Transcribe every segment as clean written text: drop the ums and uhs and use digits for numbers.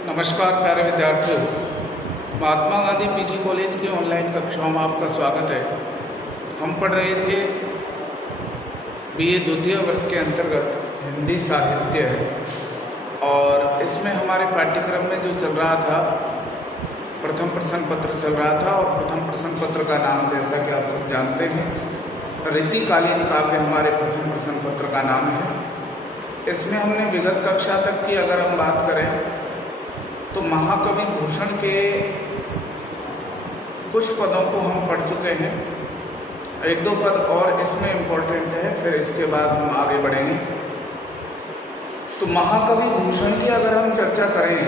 नमस्कार प्यारे विद्यार्थियों, महात्मा गांधी पीजी कॉलेज की ऑनलाइन कक्षाओं में आपका स्वागत है। हम पढ़ रहे थे बीए द्वितीय वर्ष के अंतर्गत हिंदी साहित्य और इसमें हमारे पाठ्यक्रम में जो चल रहा था प्रथम प्रश्न पत्र चल रहा था और प्रथम प्रश्न पत्र का नाम जैसा कि आप सब जानते हैं रीतिकालीन काव्य हमारे प्रथम प्रश्न पत्र का नाम है। इसमें हमने विगत कक्षा तक की अगर हम बात करें तो महाकवि भूषण के कुछ पदों को हम पढ़ चुके हैं। एक दो पद और इसमें इम्पोर्टेंट है, फिर इसके बाद हम आगे बढ़ेंगे। तो महाकवि भूषण की अगर हम चर्चा करें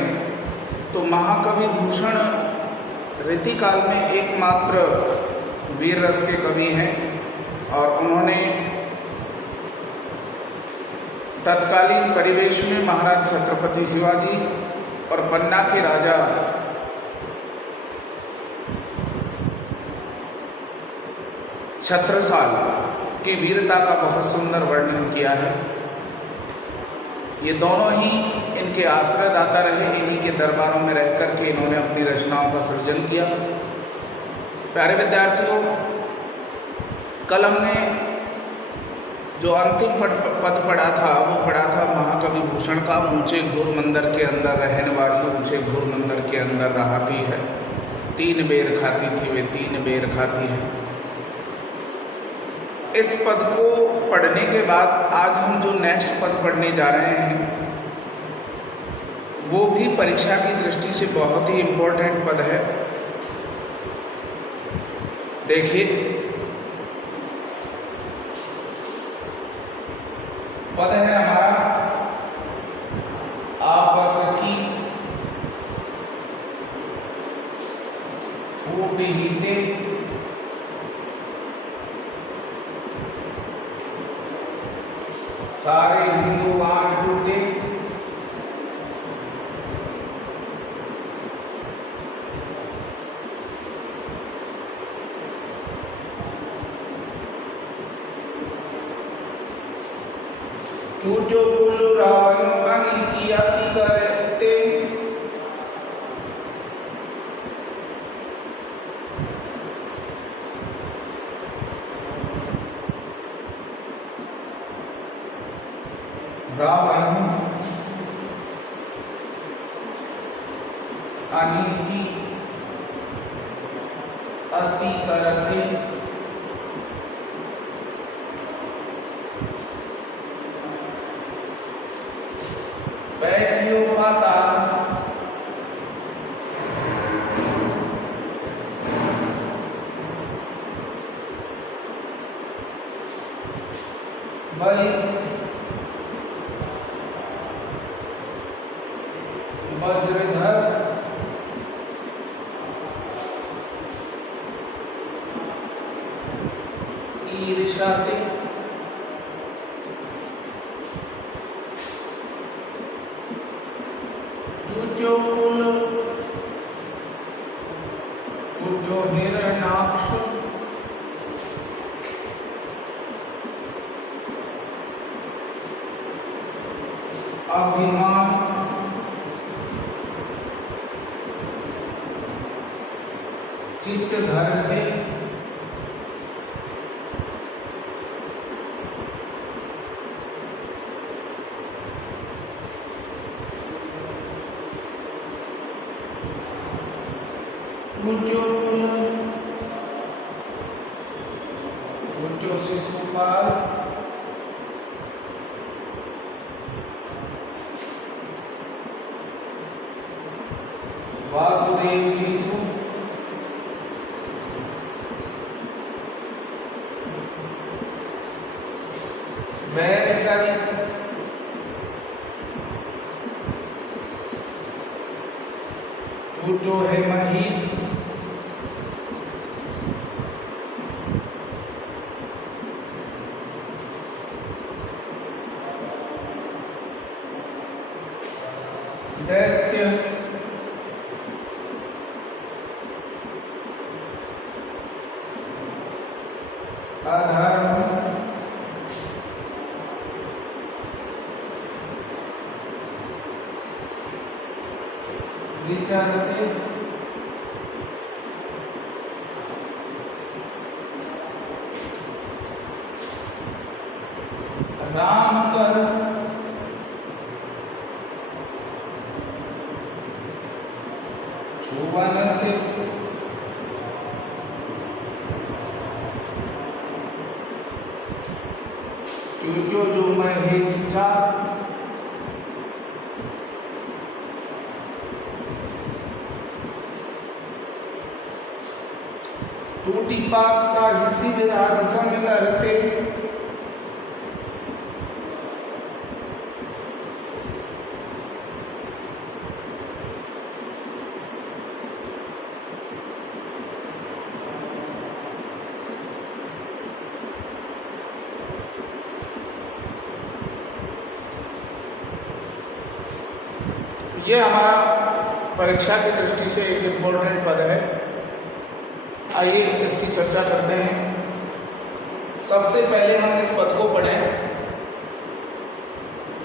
तो महाकवि भूषण रीतिकाल में एकमात्र वीर रस के कवि हैं और उन्होंने तत्कालीन परिवेश में महाराज छत्रपति शिवाजी और पन्ना के राजा छत्रसाल की वीरता का बहुत सुंदर वर्णन किया है। ये दोनों ही इनके आश्रयदाता रहे, इन्हीं के दरबारों में रह कर के इन्होंने अपनी रचनाओं का सृजन किया। प्यारे विद्यार्थियों, कल हमने जो अंतिम पद पढ़ा था वो पढ़ा था महाकवि भूषण का। ऊंचे घोर मंदिर के अंदर रहने वाली ऊंचे घोर मंदिर के अंदर रहाती है, 3 बेर खाती थी वे 3 बेर खाती है। इस पद को पढ़ने के बाद आज हम जो नेक्स्ट पद पढ़ने जा रहे हैं वो भी परीक्षा की दृष्टि से बहुत ही इम्पोर्टेंट पद है। देखिए, पद है हमारा आपस की फूट हीते सारे हिंदुवान टूटे, टूटो पुल रावण बनी कियाती करते, रावण अनीति अति करते, बैठियो पाताल बलि वज्रधर ईर्षाते, टूटो पुल टूटो हिरण्याक्ष, अभिमान चित्त धरते, टूटो पुल टूटो शिशुपाल, वासुदेव जीसु, बैर कर टूटो है महिष, दैत्य अधर्म विचरते राम कर छुवनते टूटो जो महेश जा टूटी पाक सा हिसी विराज संग लहरते ये हमारा परीक्षा की दृष्टि से एक इम्पोर्टेंट पद है। आइए इसकी चर्चा करते हैं। सबसे पहले हम इस पद को पढ़ें।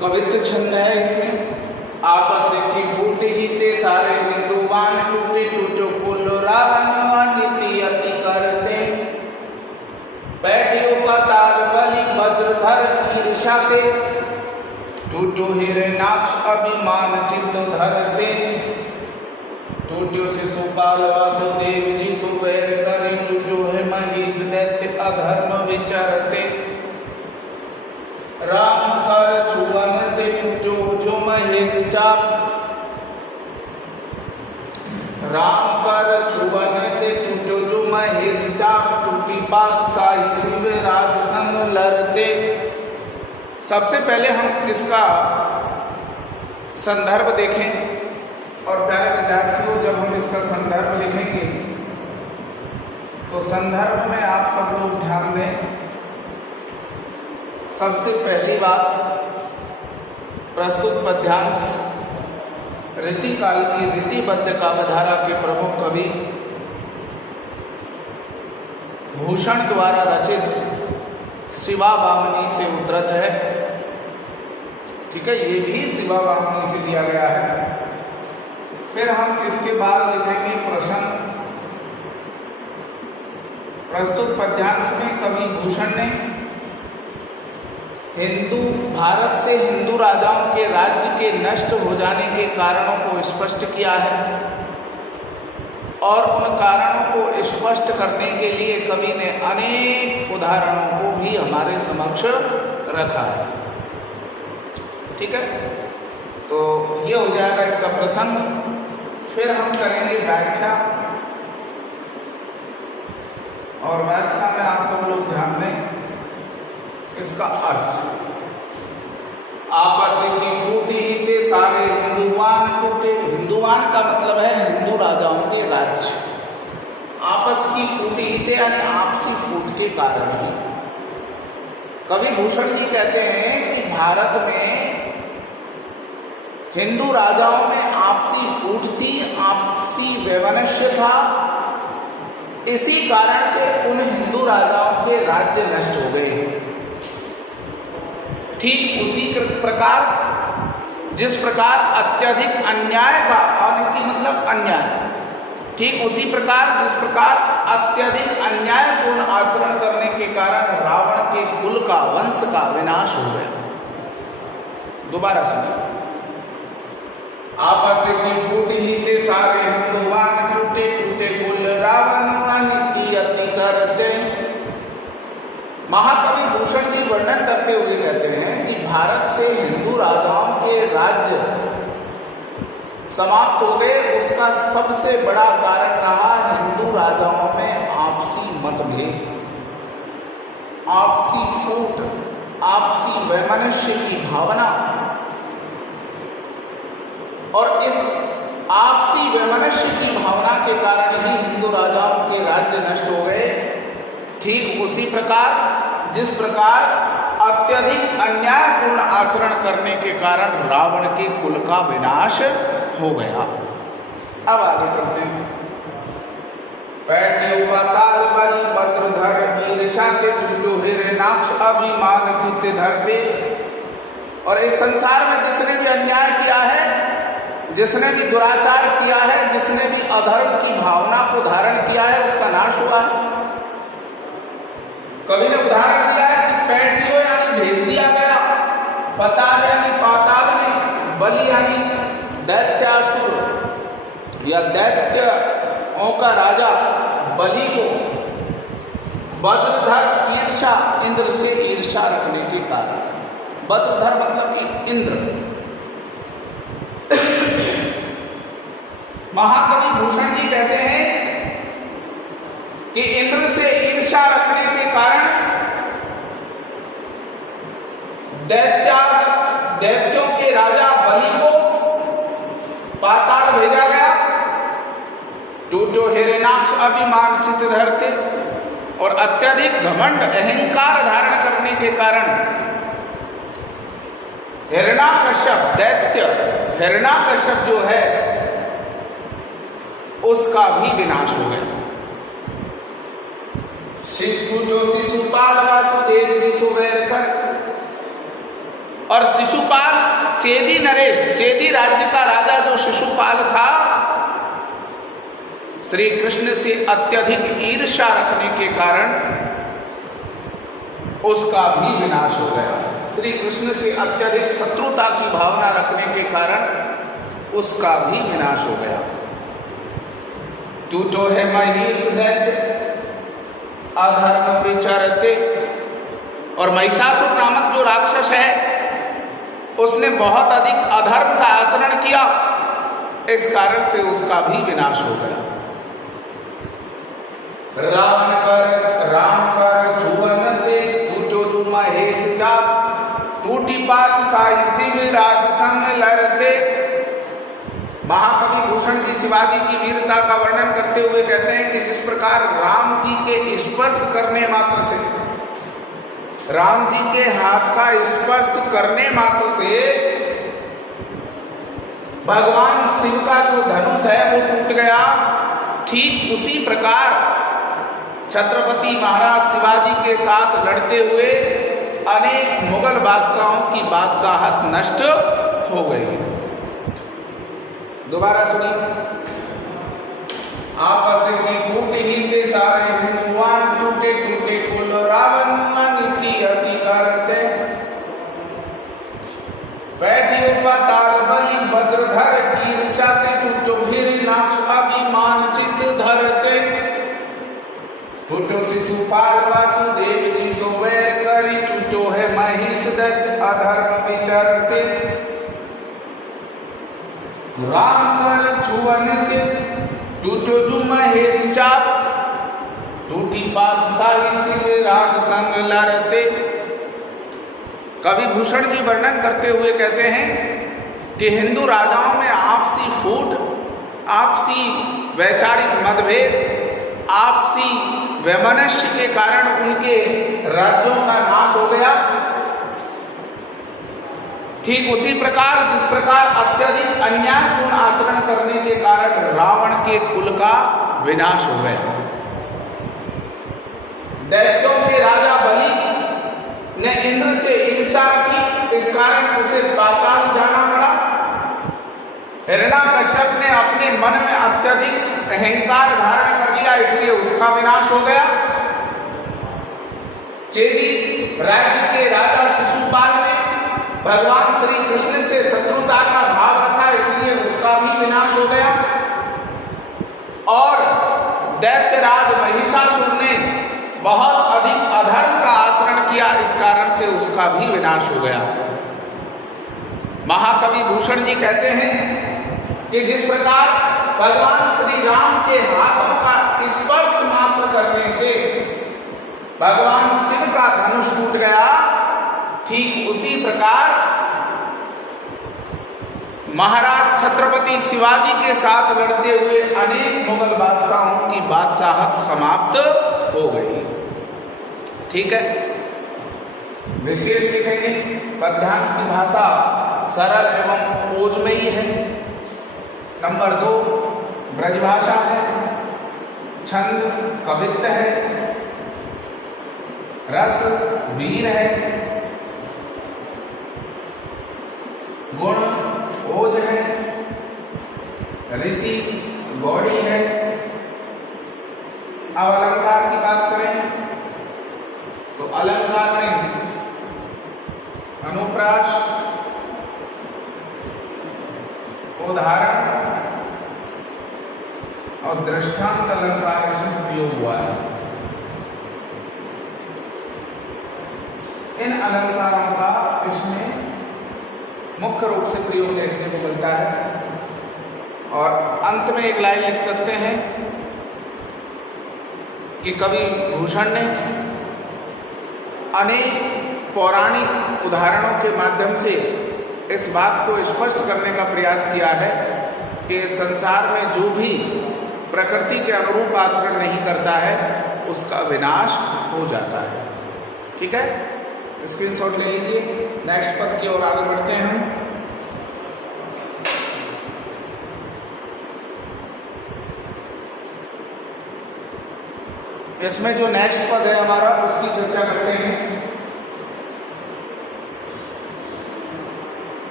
कवित्व छंद है इसमें। आपस की फूट ही ते सारे हिंदुवान टूटे टूटो कुल रावण नीति अति करते बैठियो पताल बलि वज्रधर ईर्षा ते टूटो हिरण्याक्ष अभिमान चित्त धरते टूटो शिशुपाल वासुदेव जी सुबैर करी टूटो है महीष दैत्य अधर्म विचरते राम कर छुवन ते टूटो जो महेश चाप राम कर छुवन ते टूटो जो महेश चाप टूटी पात साही शिव राज संग लरते। सबसे पहले हम इसका संदर्भ देखें। और प्यारे विद्यार्थियों, जब हम इसका संदर्भ लिखेंगे तो संदर्भ में आप सब लोग ध्यान दें। सबसे पहली बात, प्रस्तुत पद्यांश रीतिकाल की रीतिबद्ध काव्यधारा के प्रमुख कवि भूषण द्वारा रचित शिवा वामनी से उद्धृत है। ठीक है, ये भी शिवा वामनी से लिया गया है। फिर हम इसके बाद लिखेंगे प्रश्न। प्रस्तुत पद्यांश में कवि भूषण ने भारत से हिंदू राजाओं के राज्य के नष्ट हो जाने के कारणों को स्पष्ट किया है और उन कारणों को स्पष्ट करने के लिए कवि ने अनेक उदाहरणों को भी हमारे समक्ष रखा है। ठीक है, तो ये हो जाएगा इसका प्रसंग। फिर हम करेंगे व्याख्या। और व्याख्या में आप सब लोग ध्यान दें इसका अर्थ। आपस की फूटी ते सारे हिंदुवान टूटे। हिंदुवान का मतलब है हिंदू राजाओं के राज्य। आपस की फूटी थे यानी आपसी फूट के कारण ही। कवि भूषण जी कहते हैं कि भारत में हिंदू राजाओं में आपसी फूट थी, आपसी वैमनस्य था। इसी कारण से उन हिंदू राजाओं के राज्य नष्ट हो गए। ठीक उसी प्रकार जिस प्रकार अत्यधिक अन्याय का, अनीति मतलब अन्याय, ठीक उसी प्रकार जिस प्रकार अत्यधिक अन्यायपूर्ण आचरण करने के कारण रावण के कुल का, वंश का विनाश हो गया। दोबारा सुनिए। आपस की फूट ही ते सारे हिंदुवान टूटे टूटे कुल रावण नीति अति करते। महाकवि भूषण जी वर्णन करते हुए कहते हैं कि भारत से हिंदू राजाओं के राज्य समाप्त हो गए। उसका सबसे बड़ा कारण रहा हिंदू राजाओं में आपसी मतभेद, आपसी फूट, आपसी वैमनस्य की भावना। और इस आपसी वैमनस्य की भावना के कारण ही हिंदू राजाओं के राज्य नष्ट हो गए। ठीक उसी प्रकार जिस प्रकार अत्यधिक अन्यायपूर्ण आचरण करने के कारण रावण के कुल का विनाश हो गया। अब आगे चलते हैं। बैठियो पाताल बलि वज्रधर ईर्षा ते टूटो हिरण्याक्ष अभिमान चित्त धरते। और इस संसार में जिसने भी अन्याय किया है, जिसने भी दुराचार किया है, जिसने भी अधर्म की भावना को धारण किया है, उसका नाश हुआ है। कवि ने उदाहरण दिया है कि पैटियो यानी भेज दिया गया, पताल यानी पाताल में, बलि यानी दैत्यासुर या दैत्यों का राजा बलि को वज्रधर ईर्षा, इंद्र से ईर्षा रखने के कारण, वज्रधर मतलब इंद्र। महाकवि भूषण जी कहते हैं कि इंद्र से ईर्षा रखने के कारण दैत्यों के राजा बलि को पाताल भेजा गया। टूटो हिरण्याक्ष अभिमान चित्त धरते, और अत्यधिक घमंड अहंकार धारण करने के कारण हिरण्याकश्यप दैत्य, हिरण्याकश्यप जो है उसका भी विनाश हो गया। टूटो शिशुपाल वासुदेव जी सुबैर कर, और शिशुपाल चेदी नरेश, चेदी राज्य का राजा जो शिशुपाल था, श्री कृष्ण से अत्यधिक ईर्ष्या रखने के कारण उसका भी विनाश हो गया। श्री कृष्ण से अत्यधिक शत्रुता की भावना रखने के कारण उसका भी विनाश हो गया। टूटो है महिष दैत्य अधर्म विचरते, और महिषासुर नामक जो राक्षस है उसने बहुत अधिक अधर्म का आचरण किया, इस कारण से उसका भी विनाश हो गया। राम कर छुअन ते टूटो जो महेश जा, टूटी पात साई शिव राज संग लड़ते। महाकवि भूषण जी शिवाजी की वीरता का वर्णन करते हुए कहते हैं कि जिस प्रकार राम जी के स्पर्श करने मात्र से, राम जी के हाथ का स्पर्श करने मात्र से भगवान शिव का जो धनुष है वो टूट गया, ठीक उसी प्रकार छत्रपति महाराज शिवाजी के साथ लड़ते हुए अनेक मुगल बादशाहों की बादशाहत नष्ट हो गई। दोबारा सुनिए। आपस में फूट ही ते सारे हिंदुआन, टूटे टूटे कुल रावण नीति अति करते। बैठियो पाताल बलि वज्रधर ईर्षा ते, टूटो हिरण्याक्ष अभिमान चित्त धरते। टूटो शिशुपाल वासुदेव जी सुबैर करी, टूटो है महिष दैत्य अधर्म विचरते। राम कर छुअन ते टूटो जो महेश चाप, टूटी पातशाही शिव राज संग लड़ते। कवि भूषण जी वर्णन करते हुए कहते हैं कि हिंदू राजाओं में आपसी फूट, आपसी वैचारिक मतभेद, आपसी वैमनस्य के कारण उनके राज्यों का नाश हो गया। ठीक उसी प्रकार जिस प्रकार अत्यधिक अन्यायपूर्ण आचरण करने के कारण रावण के कुल का विनाश हो गया। दैत्यों के राजा बलि ने इंद्र से ईर्ष्या की, इस कारण उसे पाताल जाना पड़ा। हिरण्याकश्यप ने अपने मन में अत्यधिक अहंकार धारण कर लिया, इसलिए उसका विनाश हो गया। चेदी राज्य के राजा शिशुपाल ने भगवान श्री कृष्ण से शत्रुता का भाव रखा, इसलिए उसका भी विनाश हो गया। और दैत्यराज महिषासुर ने बहुत अधिक अधर्म का आचरण किया, इस कारण से उसका भी विनाश हो गया। महाकवि भूषण जी कहते हैं कि जिस प्रकार भगवान श्री राम के हाथों का स्पर्श मात्र करने से भगवान शिव का धनुष टूट गया, ठीक उसी प्रकार महाराज छत्रपति शिवाजी के साथ लड़ते हुए अनेक मुगल बादशाहों की बादशाहत समाप्त हो गई। ठीक है, विशेष लिखेंगे। पद्यांश की भाषा सरल एवं ओजमयी है। नंबर 2 ब्रजभाषा है, छंद कवित्व है, रस वीर है, गुण ओज है, रीति बॉडी है। अब अलंकार की बात करें तो अलंकार में अनुप्रास, उदाहरण और दृष्टांत अलंकार से उपयोग हुआ है। इन अलंकारों का इसमें मुख्य रूप से प्रयोग देखने को मिलता है। और अंत में एक लाइन लिख सकते हैं कि कवि भूषण ने अनेक पौराणिक उदाहरणों के माध्यम से इस बात को स्पष्ट करने का प्रयास किया है कि संसार में जो भी प्रकृति के अनुरूप आचरण नहीं करता है उसका विनाश हो जाता है। ठीक है, स्क्रीनशॉट ले लीजिए। नेक्स्ट पद की ओर आगे बढ़ते हैं हम। इसमें जो नेक्स्ट पद है हमारा उसकी चर्चा करते हैं।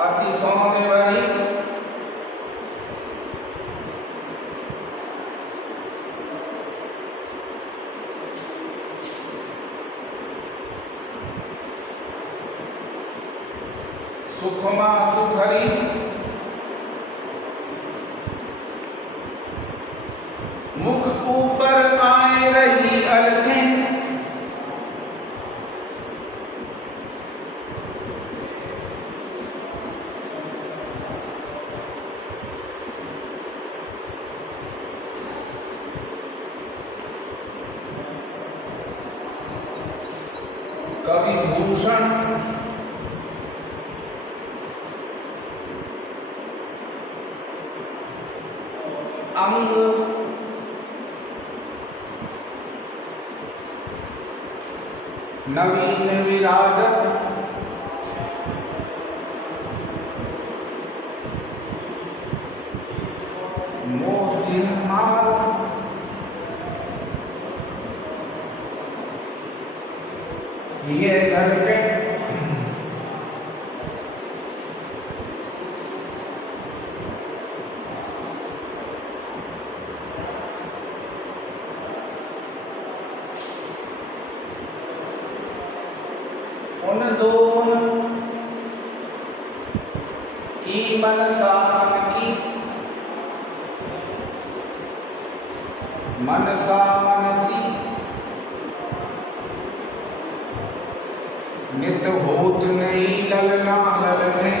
अति सौंदर्यवारी सुखमा सुखरी मुख ऊपर आए रही अलखें, कवि भूषण अंग नवीन विराजत मोतिन माल ये झलके उन दोन की मनसा मन की मनसा मनसी नित होत नहीं ललना ललने,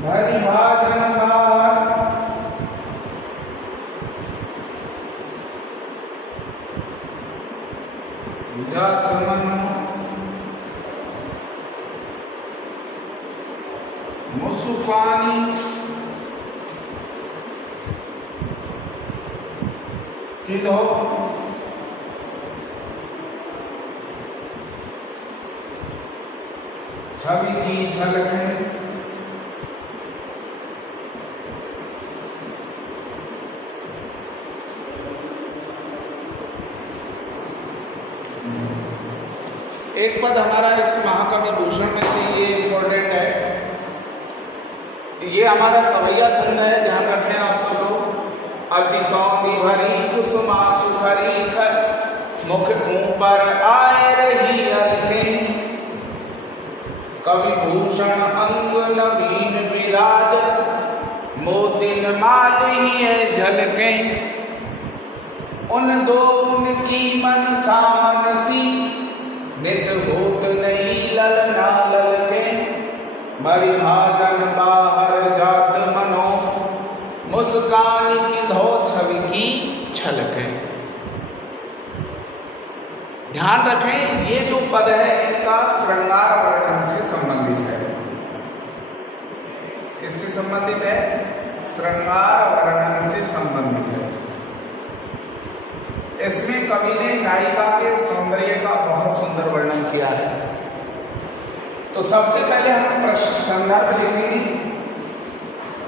भरी भाजन बार जात मन मुसुफानी किलो छवि की झलक है। एक पद हमारा इस महाकवि भूषण में से ये इम्पोर्टेंट है, ये हमारा सवैया छंद है, ध्यान रखें आप सब लोग। अति सौंदी भरी कुसुमा सुखरी खर मुख ऊपर आए रही अलके, कवि भूषण अंग नवीन विराजत मोतिन माल ही है झलके, उन दोन की मनसा मनसी नित होत नहीं ललना ललके, भरी भाजन बाहर जात मनो मुस्कान की धो छवि की छलके। ध्यान रखें ये जो पद है इनका श्रृंगार वर्णन से संबंधित है। किससे संबंधित है? श्रृंगार वर्णन से संबंधित है। इसमें कवि ने नायिका के सौंदर्य का बहुत सुंदर वर्णन किया है। तो सबसे पहले हम संदर्भ लिखेंगे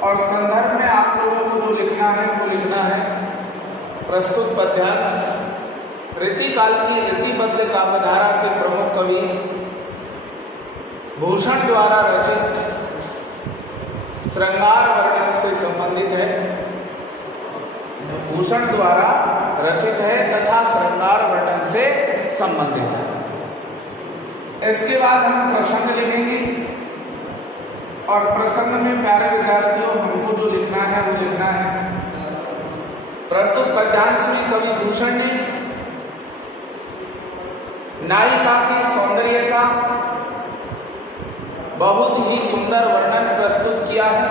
और संदर्भ में आप लोगों को जो लिखना है वो लिखना है प्रस्तुत पद्यांश रीतिकाल की रीतिबद्ध काव्यधारा के प्रमुख कवि भूषण द्वारा रचित श्रृंगार वर्णन से संबंधित है, भूषण द्वारा रचित है तथा श्रृंगार वर्णन से संबंधित है। इसके बाद हम प्रसंग लिखेंगे और प्रसंग में प्यारे विद्यार्थियों हमको जो लिखना है वो लिखना है प्रस्तुत पद्यांश में कवि भूषण ने नायिका के सौंदर्य का बहुत ही सुंदर वर्णन प्रस्तुत किया है।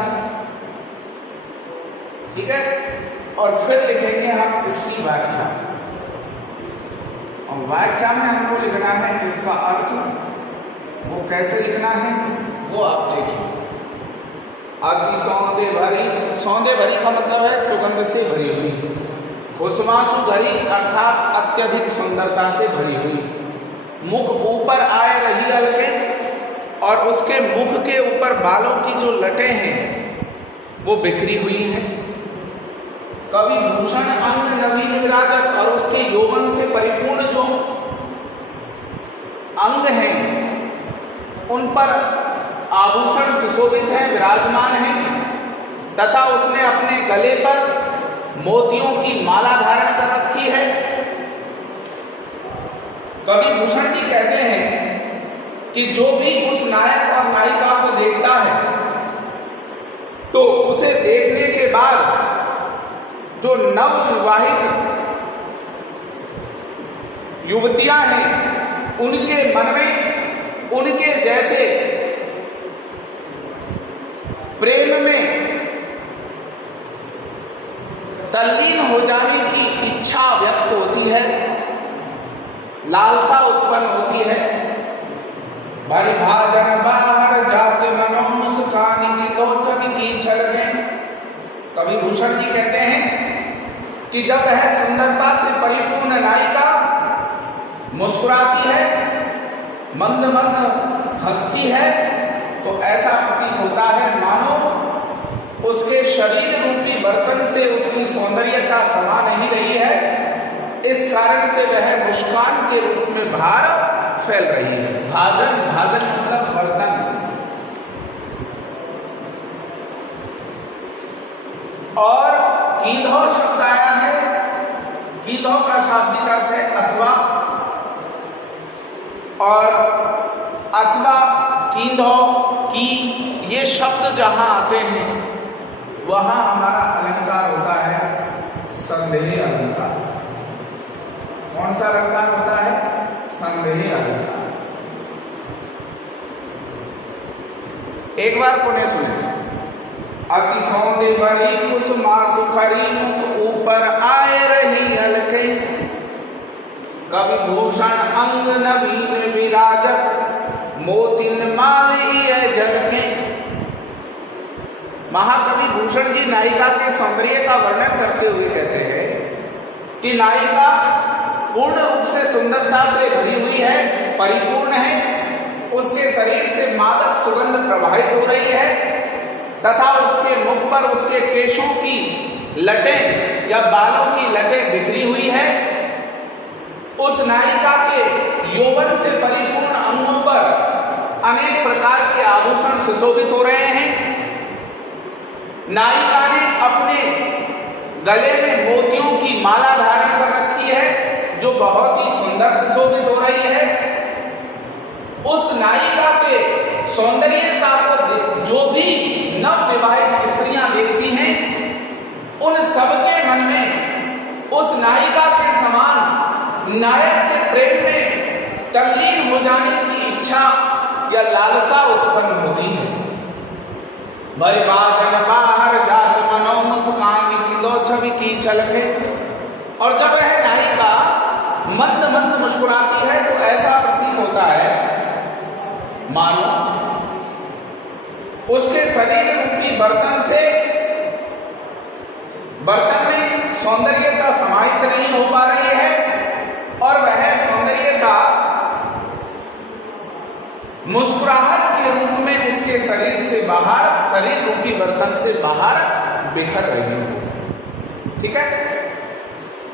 ठीक है, और फिर लिखेंगे हम इसकी व्याख्या और व्याख्या में हमको लिखना है इसका अर्थ, वो कैसे लिखना है वो आप देखिए। अति सौंदे भरी का मतलब है सुगंध से भरी हुई, खुशमाशु भरी अर्थात अत्यधिक सुंदरता से भरी हुई, मुख ऊपर आए रही हल्के और उसके मुख के ऊपर बालों की जो लटें हैं वो बिखरी हुई हैं। कवि भूषण अंग नवीन विराजत और उसके यौवन से परिपूर्ण जो अंग हैं उन पर आभूषण सुशोभित है, विराजमान है तथा उसने अपने गले पर मोतियों की माला धारण कर रखी है। कवि भूषण जी कहते हैं कि जो भी उस नायक और नायिका को देखता है तो उसे देखने के बाद जो नवविवाहित युवतियां हैं उनके मन में उनके जैसे प्रेम में तल्लीन हो जाने की इच्छा व्यक्त होती है, लालसा उत्पन्न होती है। भरी भाजन बाहर जाते मनो मुस्कानी की लोचन की छलकें। कवि भूषण जी कहते हैं कि जब वह सुंदरता से परिपूर्ण नायिका मुस्कुराती है, मंद मंद हंसती है तो ऐसा प्रतीत होता है मानो उसके शरीर रूपी बर्तन से उसकी सौंदर्यता समा नहीं रही है। इस कारण से वह मुस्कान के रूप में बाहर फैल रही है। भाजन मतलब बर्तन। और कीधौ शब्द आया है, कीधौ का शाब्दिक अर्थ है अथवा, और अथवा कीधौ की ये शब्द जहां आते हैं वहां हमारा अलंकार होता है संदेह अलंकार। कौन सा अलंकार होता है? संदेह अलंकार। एक बार पुनः सुने। अति सौंदे भरी कुसुमा सुखरी मुख ऊपर आए रही हल्के, कवि भूषण अंग नवीन विराजत मोतिन माली है झलके। महाकवि भूषण जी नायिका के सौंदर्य का वर्णन करते हुए कहते हैं कि नायिका पूर्ण रूप से सुंदरता से भरी हुई है, परिपूर्ण है, उसके शरीर से मादक सुगंध प्रवाहित हो रही है तथा उसके मुख पर उसके केशों की लटें या बालों की लटें बिखरी हुई है। उस नायिका के यौवन से परिपूर्ण अंगों पर अनेक प्रकार के आभूषण सुशोभित हो रहे हैं। नायिका ने अपने गले में मोतियों की माला धारण कर रखी है जो बहुत ही सुंदर सुशोभित हो रही है। उस नायिका के सौंदर्यता को जो भी नव विवाहित स्त्रियां देखती हैं उन सबके मन में उस नायिका के समान नायक के प्रेम में तल्लीन हो जाने की इच्छा या लालसा उत्पन्न होती है। भरी बाजन बाहर जात मनो मुस्कान की दो छवि की छलके। और जब वह नायिका मंद मंद मुस्कुराती है तो ऐसा प्रतीत होता है मानो उसके शरीर रूपी बर्तन से बर्तन में सौंदर्यता समाहित नहीं हो पा रही है बाहर, शरीर रूपी बर्तन से बाहर बिखर रही हो। ठीक है,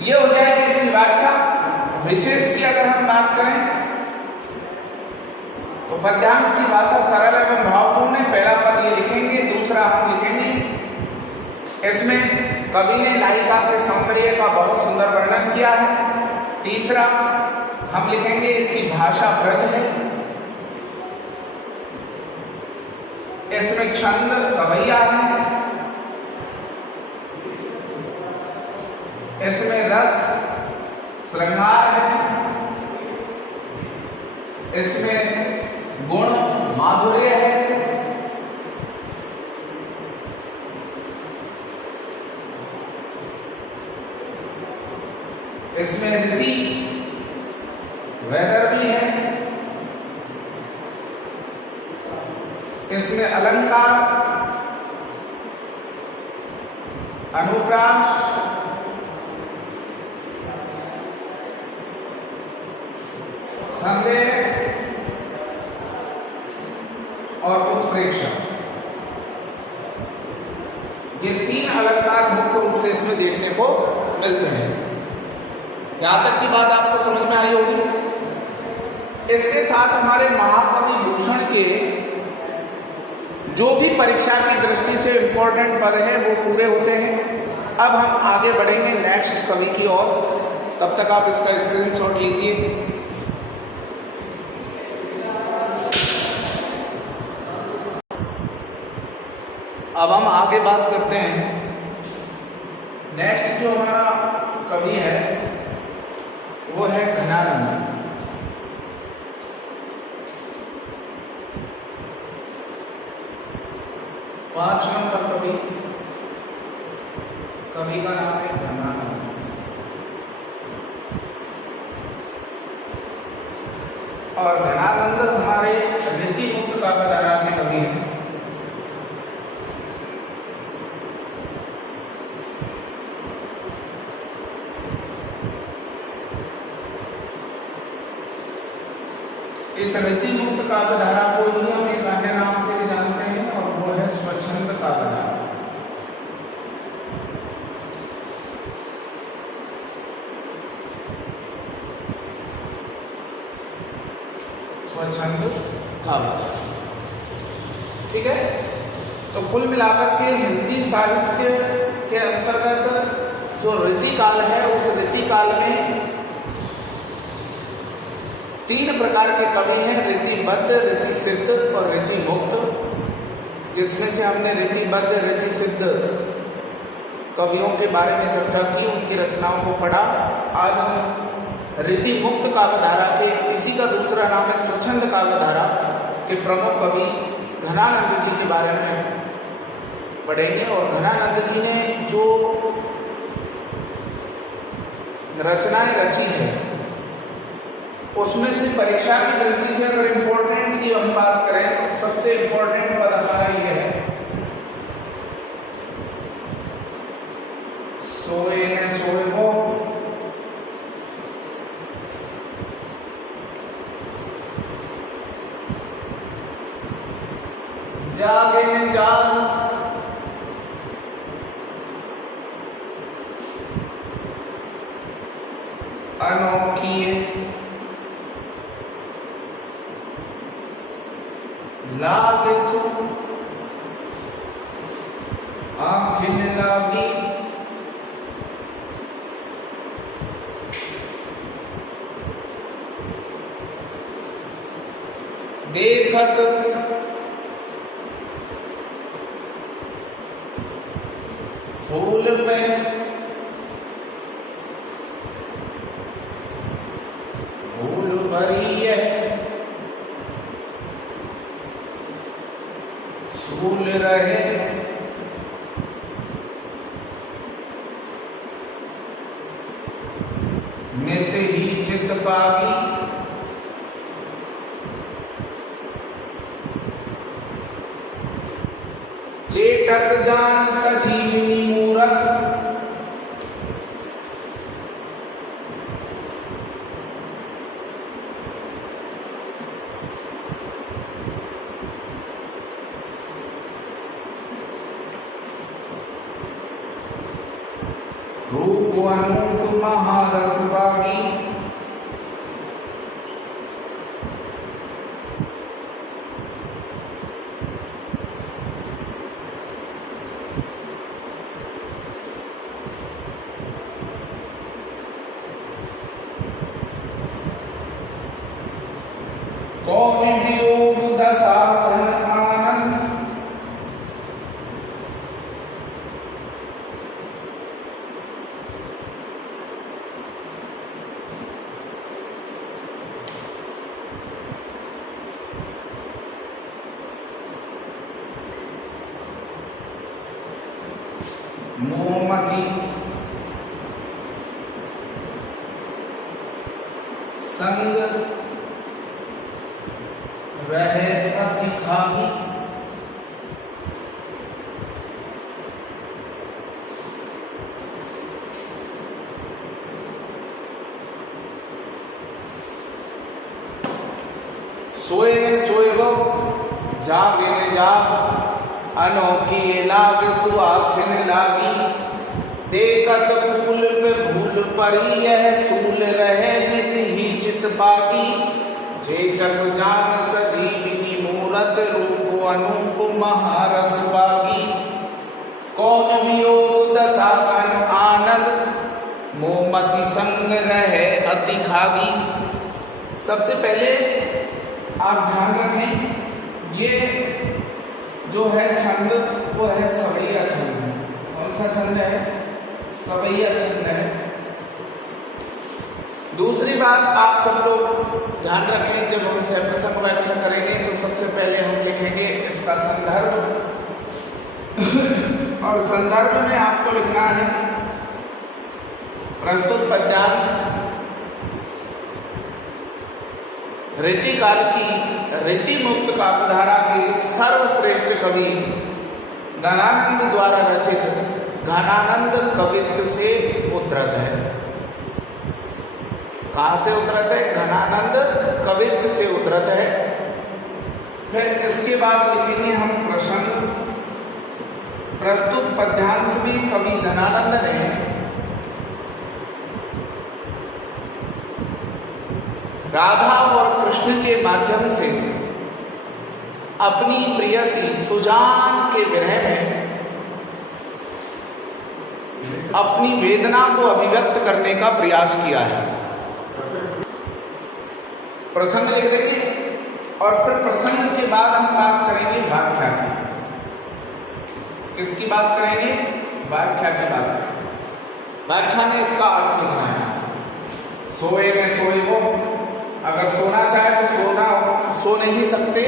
ये हो जाएगी इसकी व्याख्या। विशेष की अगर हम बात करें तो पद्यांश की भाषा सरल एवं भावपूर्ण है। पहला पद ये लिखेंगे, दूसरा हम लिखेंगे इसमें कवि ने नायिका के सौंदर्य का बहुत सुंदर वर्णन किया है। तीसरा हम लिखेंगे इसकी भाषा ब्रज है, इसमें छंद सवैया है, इसमें रस श्रृंगार है, इसमें गुण माधुर्य है, इसमें रीति वैदर्भी है, इसमें अलंकार, अनुप्रास, संदेह और उत्प्रेक्षा, ये तीन अलंकार मुख्य रूप से इसमें देखने को मिलते हैं। यहां तक की बात आपको समझ में आई होगी। इसके साथ हमारे महाकवि भूषण के जो भी परीक्षा की दृष्टि से इंपॉर्टेंट पद हैं वो पूरे होते हैं। अब हम आगे बढ़ेंगे नेक्स्ट कवि की ओर, तब तक आप इसका स्क्रीनशॉट लीजिए। अब हम आगे बात करते हैं। नेक्स्ट जो हमारा कवि है वो है घनानंद। पांच नंबर कवि का नाम है घनानंद। और घनानंद हमारे रीति मुक्त काव्यधारा के कवि हैं। इस रीति मुक्त काव्यधारा को ही हम एक अन्य नाम से भी जानते हैं और वो है स्वच्छंद काव्यधारा। स्वच्छंद काव्यधारा, ठीक है। तो कुल मिलाकर के हिंदी साहित्य के अंतर्गत जो रीतिकाल है उस रीतिकाल में तीन प्रकार के कवि हैं, रीतिबद्ध, रीति सिद्ध और रीति मुक्त। जिसमें से हमने रीतिबद्ध, रीति सिद्ध कवियों के बारे में चर्चा की, उनकी रचनाओं को पढ़ा। आज हम रीति मुक्त काव्यधारा के, इसी का दूसरा नाम है स्वच्छंद काव्यधारा के प्रमुख कवि घनानंद जी के बारे में पढ़ेंगे। और घनानंद जी ने जो रचनाएं रची है उसमें से परीक्षा की दृष्टि से अगर इम्पोर्टेंट की हम बात करें तो सबसे इम्पोर्टेंट पद हमारा ये है, सोए ने सोएबो, जागे ने जाग, अनोखी लागे सो, आँखिन लागी, देखत फूल पे फूल भरी है, सूल रहे नित ही चित पागी, चेतक जान सजीवनी मूरत, अनूप महारस बागी। कौन वियोग दशा घन आनंद। मोहमती संग रहे अति खामी। सोए ने सोए वो जागे ने जाग, अनोखी लाग सुआखिन लागी। देखत फूल पे भूल परी, यह सूल रहे नित ही चित पागी। जेठक जान सजीविनी मूरत, रूप अनूप महारस बागी। कौन वियोग दशा घन आनंद, मोमति संग रहे अति खागी। सबसे पहले आप ध्यान रखें, ये जो है छंद वो है सवैया छंद। कौन सा छंद है? सवैया छंद है। दूसरी बात आप सब लोग ध्यान रखें, जब हम सहप्रसंग व्याख्या करेंगे तो सबसे पहले हम लिखेंगे इसका संदर्भ, और संदर्भ में आपको लिखना है प्रस्तुत पद्यांश रीतिकाल की रीति मुक्त काव्यधारा के सर्वश्रेष्ठ कवि घनानंद द्वारा रचित घनानंद कवित्व से उद्धृत है। कहाँ से उद्धृत है? घनानंद कवित्व से उद्धृत है। फिर इसके बाद लिखेंगे हम प्रसंग। प्रस्तुत पद्यांश में कवि घनानंद ने राधा और कृष्ण के माध्यम से अपनी प्रियसी सुजान के विरह में अपनी वेदना को अभिव्यक्त करने का प्रयास किया है। प्रसंग लिख देंगे और फिर प्रसंग के बाद हम बात करेंगे व्याख्या की। किसकी बात करेंगे? व्याख्या की बात करेंगे। व्याख्या में इसका अर्थ लिखना है। सोए में सोए वो, अगर सोना चाहे तो सोना सो नहीं सकते,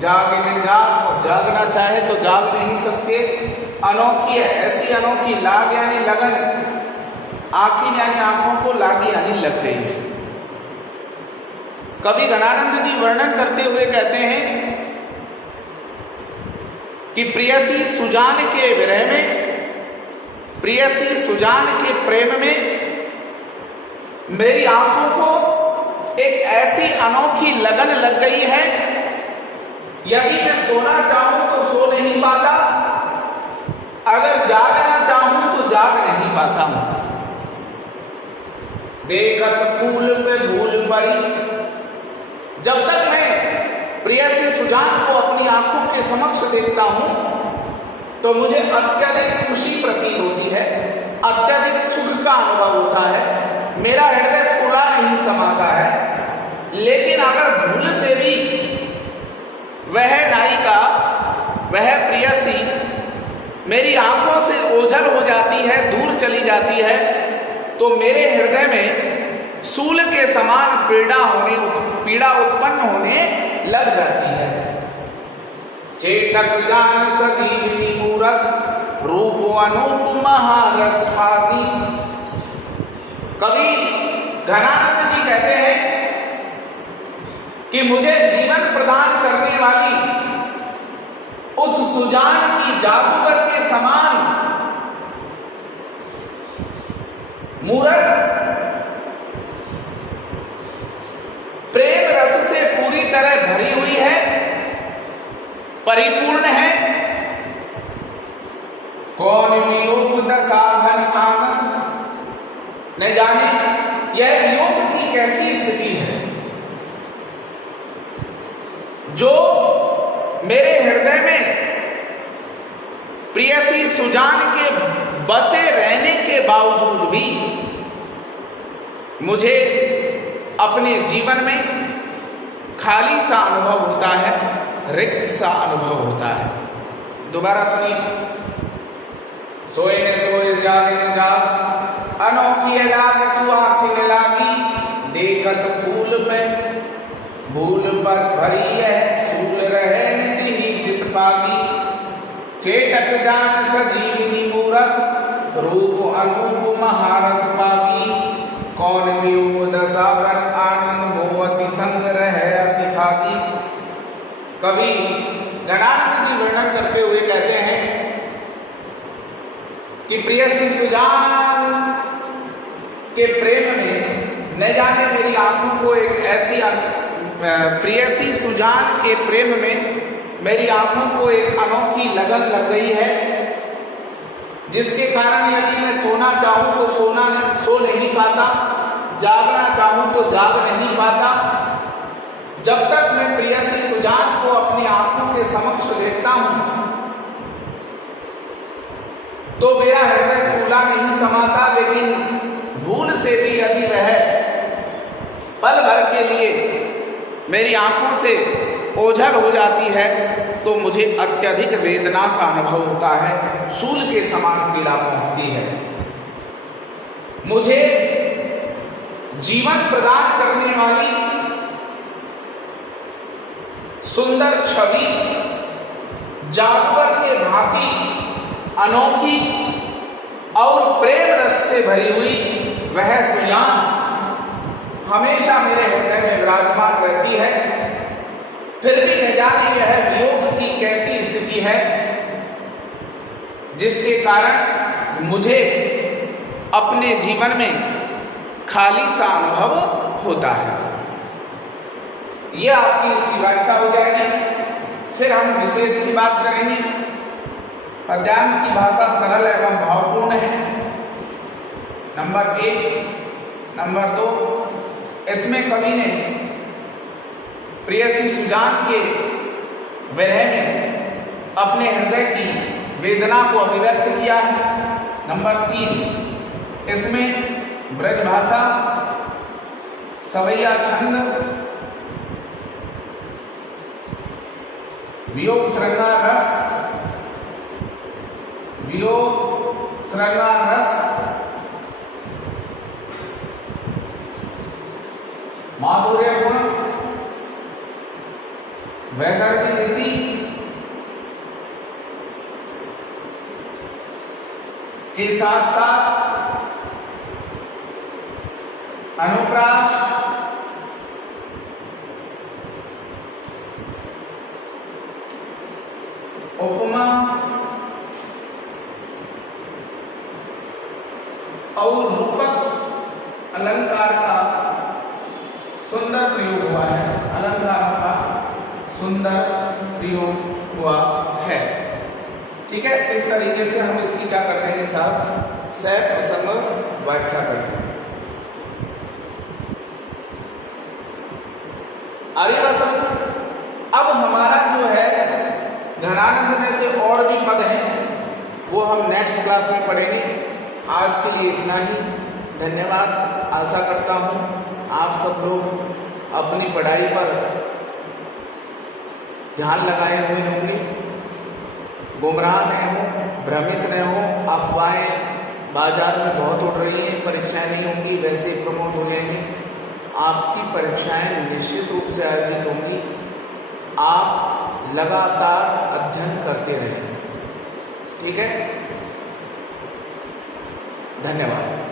जागे में जाग, और जागना चाहे तो जाग नहीं सकते। अनोखी है, ऐसी अनोखी, लाग यानी लगन, आँखी यानी आंखों को लागी यानी लग गई है। कवि घनानंद जी वर्णन करते हुए कहते हैं कि प्रियसी सुजान के विरह में, प्रियसी सुजान के प्रेम में मेरी आंखों को एक ऐसी अनोखी लगन लग गई है, यदि मैं सोना चाहूं तो सो नहीं पाता, अगर जागना चाहूं तो जाग नहीं पाता हूं। देखत फूल पे भूल परी, जब तक मैं प्रियसी सुजान को अपनी आंखों के समक्ष देखता हूं तो मुझे अत्यधिक खुशी प्रतीत होती है, अत्यधिक सुख का अनुभव होता है, मेरा हृदय फूला नहीं समाता है। लेकिन अगर भूल से भी वह नायिका, वह प्रियसी मेरी आंखों से ओझल हो जाती है, दूर चली जाती है, तो मेरे हृदय में सूल के समान पीड़ा उत्पन्न होने लग जाती है। चेतक जान सजीविनी मूरत, रूप अनूप महारस आदि। कवि घनानंद जी कहते हैं कि मुझे जीवन प्रदान करने वाली उस सुजान की जादूगर के समान मूरत प्रेम रस से पूरी तरह भरी हुई है, परिपूर्ण है। कौन वियोग दशा घन आनंद, जो मेरे हृदय में प्रेयसी सुजान के बसे रहने के बावजूद भी मुझे अपने जीवन में खाली सा अनुभव होता है, रिक्त सा अनुभव होता है। दोबारा सुनिए। सोए ने सोए जागे ने जाग, अनोखी लाग सुहाखिन लागी, देखत फूल में भूल पर भरी है, सूल रहे निति ही चित पागी। चेटक जान सजीवनी मूरत, रूप अनूप महारस पागी। कौन वियोग दशावरन आनंद मोहति संग रहे अति खागी। कवि गणानंद जी वर्णन करते हुए कहते हैं कि प्रेयसी सुजान के प्रेम में न जाने मेरी आंखों को एक ऐसी प्रेयसी सुजान के प्रेम में मेरी आंखों को एक अनोखी लगन लग गई है, जिसके कारण यदि मैं सोना चाहूं तो सो नहीं पाता, जागना चाहूं तो जाग नहीं पाता। जब तक मैं प्रेयसी सुजान को अपनी आंखों के समक्ष देखता हूं तो मेरा हृदय फूला नहीं समाता, लेकिन भूल से भी यदि वह पल भर के लिए मेरी आंखों से ओझल हो जाती है तो मुझे अत्यधिक वेदना का अनुभव होता है, शूल के समान पीड़ा पहुंचती है। मुझे जीवन प्रदान करने वाली सुंदर छवि जादूगर के भांति अनोखी और प्रेम रस से भरी हुई वह सुजान हमेशा मेरे हृदय में विराजमान रहती है। फिर भी न जाने यह वियोग की कैसी स्थिति है जिसके कारण मुझे अपने जीवन में खाली सा अनुभव होता है। यह आपकी इसकी व्याख्या हो जाएगी। फिर हम विशेष की बात करेंगे। पद्यांश की भाषा सरल एवं भावपूर्ण है, नंबर 1। नंबर 2, इसमें कवि ने प्रेयसी सुजान के विरह में अपने हृदय की वेदना को अभिव्यक्त किया है। नंबर 3, इसमें ब्रज भाषा, सवैया छंद, वियोग श्रृंगार रस, माधुर्य गुण, वैदर्भी रीति के साथ साथ अनुप्रास, उपमा और रूपक अलंकार का सुंदर प्रयोग हुआ है। अलंकार का सुंदर प्रयोग हुआ है। ठीक है, इस तरीके से हम इसकी क्या करते हैं साहब, सह प्रसंग व्याख्या करते हैं। आगे बात समझ। अब हमारा जो है घनानंद में से और भी पद हैं, वो हम नेक्स्ट क्लास में पढ़ेंगे। आज के लिए इतना ही। धन्यवाद। आशा करता हूँ आप सब लोग अपनी पढ़ाई पर ध्यान लगाए हुए होंगे, गुमराह न हो, भ्रमित न हो। अफवाहें बाजार में बहुत उड़ रही हैं, परीक्षाएं नहीं होंगी, वैसे प्रमोट हो जाएंगे। आपकी परीक्षाएं निश्चित रूप से आयोजित होंगी। आप लगातार अध्ययन करते रहें। ठीक है, धन्यवाद।